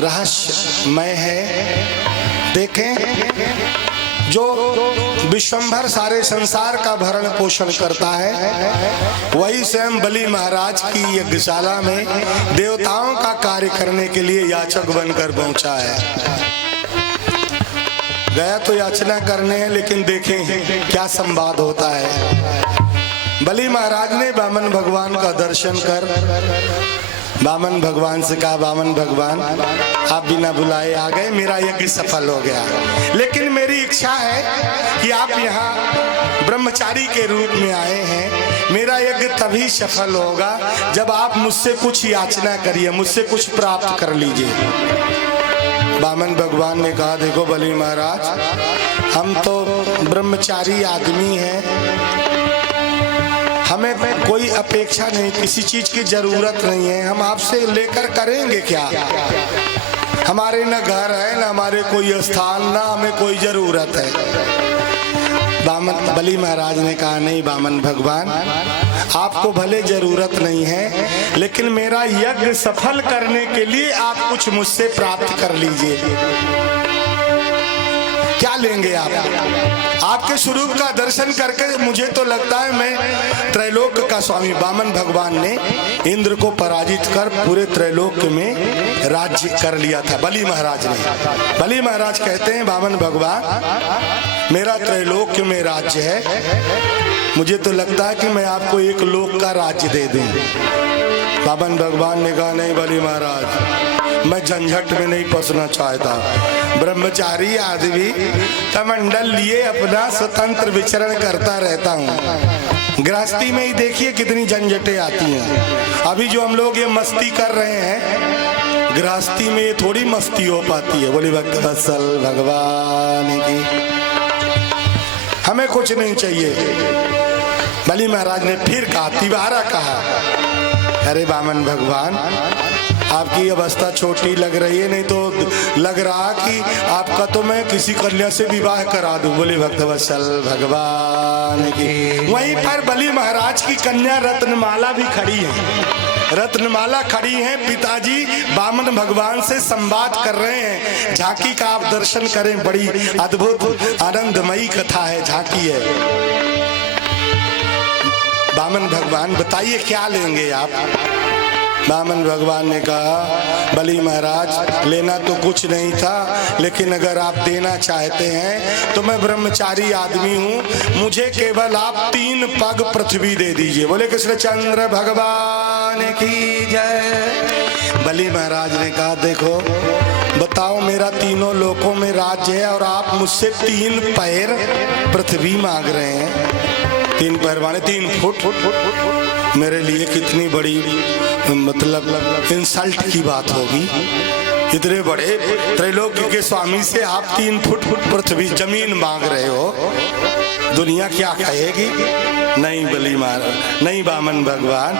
रहस्यमय है। देखें, जो विश्वंभर सारे संसार का भरण पोषण करता है, वही स्वयं बलि महाराज की यज्ञशाला में देवताओं का कार्य करने के लिए याचक बनकर पहुंचा है। गया तो याचना करने हैं, लेकिन देखें क्या संवाद होता है। बलि महाराज ने वामन भगवान का दर्शन कर वामन भगवान से कहा, वामन भगवान आप बिना बुलाए आ गए, मेरा यज्ञ सफल हो गया, लेकिन मेरी इच्छा है कि आप यहाँ ब्रह्मचारी के रूप में आए हैं। मेरा यज्ञ तभी सफल होगा जब आप मुझसे कुछ याचना करिए, मुझसे कुछ प्राप्त कर लीजिए। वामन भगवान ने कहा, देखो बलि महाराज, हम तो ब्रह्मचारी आदमी हैं, हमें कोई अपेक्षा नहीं, किसी चीज की जरूरत नहीं है, हम आपसे लेकर करेंगे क्या? हमारे न घर है, न हमारे कोई स्थान, न हमें कोई जरूरत है। बलि महाराज ने कहा, नहीं वामन भगवान, आपको भले जरूरत नहीं है, लेकिन मेरा यज्ञ सफल करने के लिए आप कुछ मुझसे प्राप्त कर लीजिए। क्या लेंगे आप? आपके स्वरूप का दर्शन करके मुझे तो लगता है मैं त्रैलोक का स्वामी। वामन भगवान ने इंद्र को पराजित कर पूरे त्रैलोक में राज्य कर लिया था बलि महाराज ने। बलि महाराज कहते हैं, वामन भगवान मेरा त्रैलोक में राज्य है, मुझे तो लगता है कि मैं आपको एक लोक का राज्य दे दूं। वामन भगवान ने कहा, नहीं बलि महाराज, मैं झंझट में नहीं फंसना चाहता। ब्रह्मचारी आदमी कमंडल लिए अपना स्वतंत्र विचरण करता रहता हूँ। गृहस्थी में ही देखिए कितनी झंझटें आती हैं। अभी जो हम लोग ये मस्ती कर रहे हैं, गृहस्थी में ये थोड़ी मस्ती हो पाती है। बोली भक्त वत्सल भगवान की, हमें कुछ नहीं चाहिए। बलि महाराज ने फिर कहा, तिवारा कहा, अरे वामन भगवान, आपकी अवस्था छोटी लग रही है, नहीं तो लग रहा कि आपका तो मैं किसी कन्या से विवाह करा दूं। बोले भक्त वत्सल भगवान की। वहीं पर बलि महाराज की कन्या रत्नमाला भी खड़ी है। रत्नमाला खड़ी है, पिताजी वामन भगवान से संवाद कर रहे हैं। झांकी का आप दर्शन करें, बड़ी अद्भुत आनंदमयी कथा है, झांकी है। वामन भगवान बताइए क्या लेंगे आप? वामन भगवान ने कहा, बलि महाराज लेना तो कुछ नहीं था, लेकिन अगर आप देना चाहते हैं तो मैं ब्रह्मचारी आदमी हूँ, मुझे केवल आप 3 पग पृथ्वी दे दीजिए। बोले कृष्णचंद्र भगवान की जय। बलि महाराज ने कहा, देखो बताओ, मेरा तीनों लोकों में राज्य है और आप मुझसे 3 पैर पृथ्वी मांग रहे हैं। 3 पैर माने 3 फुट। मेरे लिए कितनी बड़ी मतलब इंसल्ट की बात होगी। इतने बड़े त्रैलोक के स्वामी से आप 3 फुट पृथ्वी जमीन मांग रहे हो, दुनिया क्या कहेगी? नहीं बलि महाराज, नहीं वामन भगवान,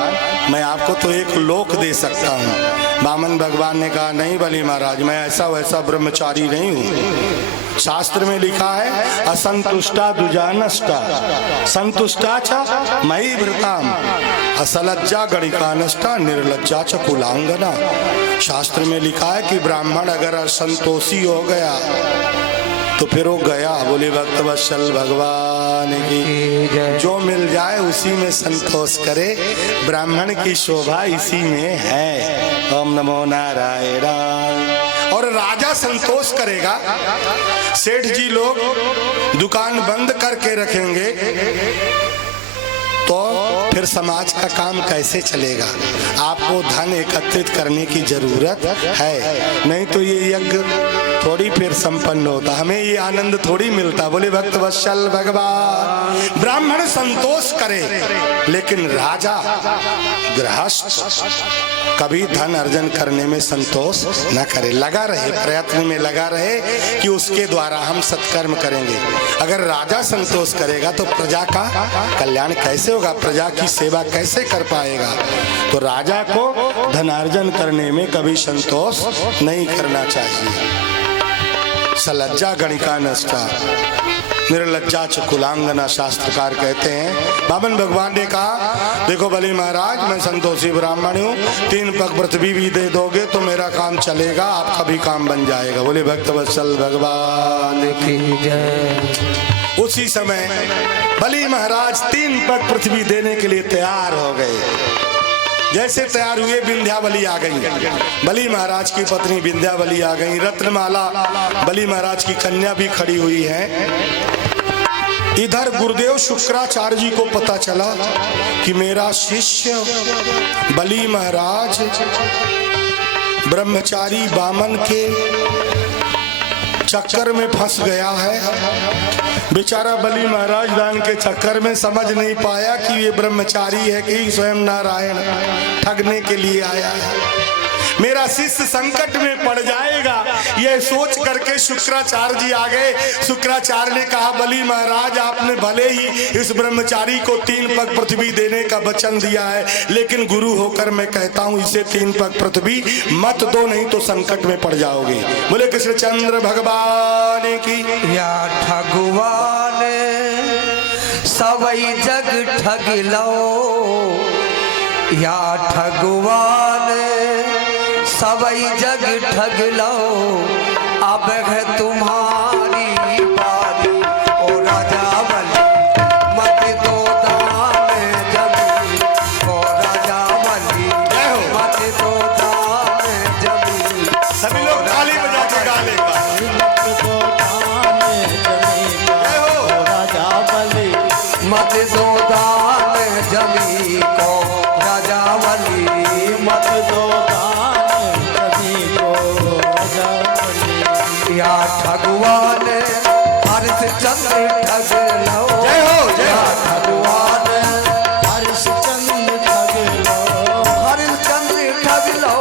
मैं आपको तो एक लोक दे सकता हूँ। वामन भगवान ने कहा, नहीं बलि महाराज, मैं ऐसा वैसा ब्रह्मचारी नहीं हूँ। शास्त्र में लिखा है, असंतुष्टा दुजानष्टा संतुष्टा च मयि भृताम असलज्जा गणिका नष्टा निर्लज्जा च कुलांगना। शास्त्र में लिखा है कि ब्राह्मण अगर असंतोषी हो गया तो फिर वो गया। बोले भक्त वत्सल भगवान की, जो मिल जाए उसी में संतोष करे, ब्राह्मण की शोभा इसी में है। ओम नमो नारायण। और राजा संतोष करेगा। सेठ जी लोग दुकान बंद करके रखेंगे तो फिर समाज का काम कैसे चलेगा? आपको धन एकत्रित करने की जरूरत है, नहीं तो ये यज्ञ थोड़ी फिर संपन्न होता, हमें ये आनंद थोड़ी मिलता। बोले भक्त वत्सल भगवान। ब्राह्मण संतोष करे, लेकिन राजा गृहस्थ कभी धन अर्जन करने में संतोष न करे, लगा रहे, प्रयत्न में लगा रहे कि उसके द्वारा हम सत्कर्म करेंगे। अगर राजा संतोष करेगा तो प्रजा का कल्याण कैसे होगा? प्रजा की सेवा कैसे कर पाएगा? तो राजा को धनार्जन करने में कभी संतोष नहीं करना चाहिए। सलज्जा गणिका नष्टा। निर्लज्जा चकुलांगना शास्त्रकार कहते हैं। बामन भगवान ने कहा देखो बलि महाराज, मैं संतोषी ब्राह्मण हूँ, 3 पग पृथ्वी भी दे दोगे तो मेरा काम चलेगा, आपका भी काम बन जाएगा। बोले भक्त वत्सल भगवान की जय। उसी समय बलि महाराज 3 पग पृथ्वी देने के लिए तैयार हो गए। जैसे तैयार हुए विंध्यावली आ गई, बलि महाराज की पत्नी विंध्यावली आ गई, रत्नमाला बलि महाराज की कन्या भी खड़ी हुई है। इधर गुरुदेव शुक्राचार्य जी को पता चला कि मेरा शिष्य बलि महाराज ब्रह्मचारी बामन के चक्कर में फंस गया है। बेचारा बलि महाराज दान के चक्कर में समझ नहीं पाया कि ये ब्रह्मचारी है कि स्वयं नारायण ठगने के लिए आया है। मेरा शिष्य संकट में पड़ जाएगा, यह सोच करके शुक्राचार्य जी आ गए। शुक्राचार्य ने कहा बलि महाराज, आपने भले ही इस ब्रह्मचारी को 3 पग पृथ्वी देने का वचन दिया है, लेकिन गुरु होकर मैं कहता हूं इसे 3 पग पृथ्वी मत दो, नहीं तो संकट में पड़ जाओगे। बोले कृष्णचंद्र भगवान की। या ठगवान सवई जग ठग लो, या ठगवान सवई जग ठग लो, अब है तुम्हारी बारी। ओ राजा बलि मत दो दान जमीन, ओ राजा बलि मत दो दान जमीन। सभी लोग ताली बजा के गा ले। मत दो दान जमीन, ओ राजा बलि मत दो दान जमीन को, राजा बलि मत दो दान जमीन को, राजा बलि। या ठगवान हरिश्चंद्र ठग लो, जय हो जय या हो। ठगवान हरिश्चंद्र ठग लो, हरिश्चंद्र ठग लो,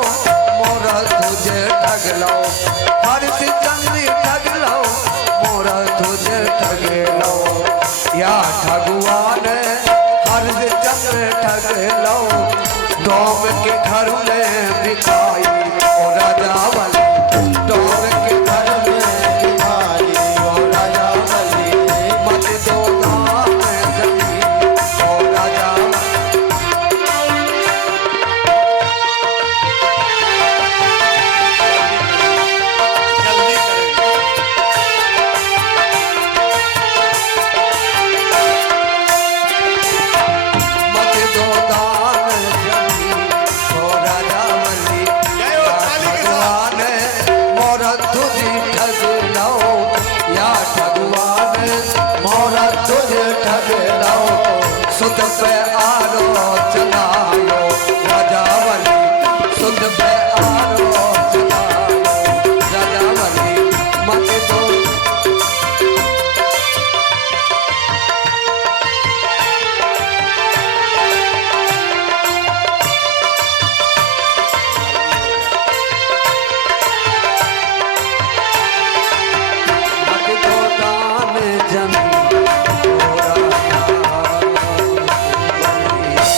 मोरा तुझे ठग लो, हरिश्चंद्र ठग लो, मोरा तुझे ठग लो। या ठगवान हरिश्चंद्र ठग लो, डोम के घर में बिकाई। ओ राजा बलि डोम के घर में बिकाई, ओ राजा बलि मत दो दान जमीन, ओ राजा जल्दी करें। मत दो दान जमीन, ओ राजा बलि। जय हो, ताली के साथ। ठगवान मोरा तुझे ठग लो, या ठगवान मोरा तुझे ठग लो, सुध पे आरो चलायो, राजा बलि सुध पे आरो चलायो, राजा बलि मत दो। मत दो दान जमीन, ओ राजा बलि।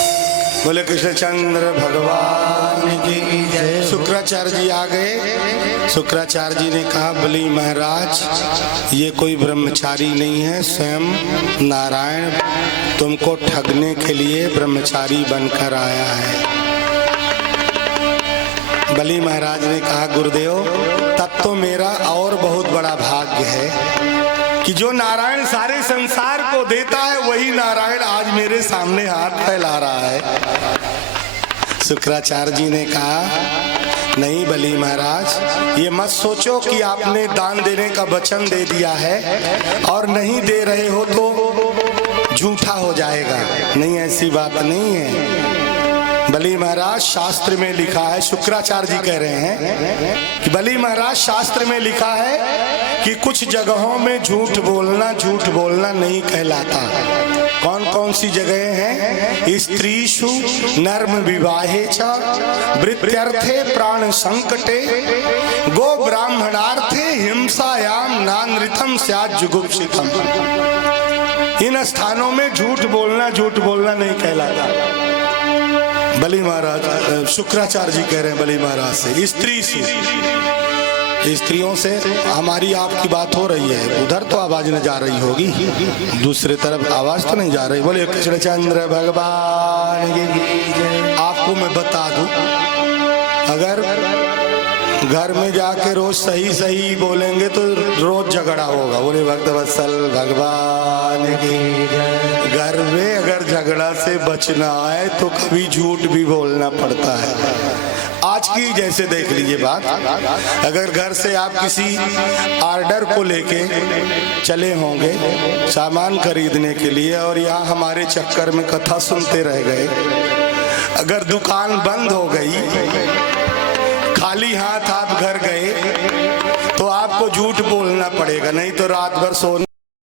बोले कृष्णचंद्र भगवान की जय। शुक्राचार्य जी आ गए। शुक्राचार्य जी ने कहा बलि महाराज, ये कोई ब्रह्मचारी नहीं है, स्वयं नारायण तुमको ठगने के लिए ब्रह्मचारी बनकर आया है। बलि महाराज ने कहा गुरुदेव, तब तो मेरा और बहुत बड़ा भाग्य है कि जो नारायण सारे संसार को देता है वही नारायण आज मेरे सामने हाथ फैला रहा है। शुक्राचार्य जी ने कहा नहीं बलि महाराज, ये मत सोचो कि आपने दान देने का वचन दे दिया है और नहीं दे रहे हो तो झूठा हो जाएगा। नहीं, ऐसी बात नहीं है। बलि महाराज शास्त्र में लिखा है, शुक्राचार्य जी कह रहे हैं कि बलि महाराज शास्त्र में लिखा है कि कुछ जगहों में झूठ बोलना नहीं कहलाता। कौन कौन सी जगह हैं? स्त्रीषु नर्म विवाहे च वृत्यर्थे प्राण संकटे गो ब्राह्मणार्थे हिंसायाम नानृतम स्यात् जुगुप्सितम। इन स्थानों में झूठ बोलना नहीं कहलाता। बलि महाराज शुक्राचार्य जी कह रहे हैं बलि महाराज से, स्त्री से स्त्रियों से हमारी आपकी बात हो रही है, उधर तो आवाज न जा रही होगी, दूसरे तरफ आवाज तो नहीं जा रही। बोले कृष्णचंद्र भगवान की। आपको मैं बता दूं, अगर घर में जाके रोज सही सही बोलेंगे तो रोज झगड़ा होगा। बोले भक्त वत्सल भगवान की। घर में अगर झगड़ा से बचना है तो कभी झूठ भी बोलना पड़ता है। आज की जैसे देख लीजिए बात, अगर घर से आप किसी ऑर्डर को लेके चले होंगे सामान खरीदने के लिए और यहाँ हमारे चक्कर में कथा सुनते रह गए, अगर दुकान बंद हो गई, खाली हाथ आप घर गए, तो आपको झूठ बोलना पड़ेगा, नहीं तो रात भर सोने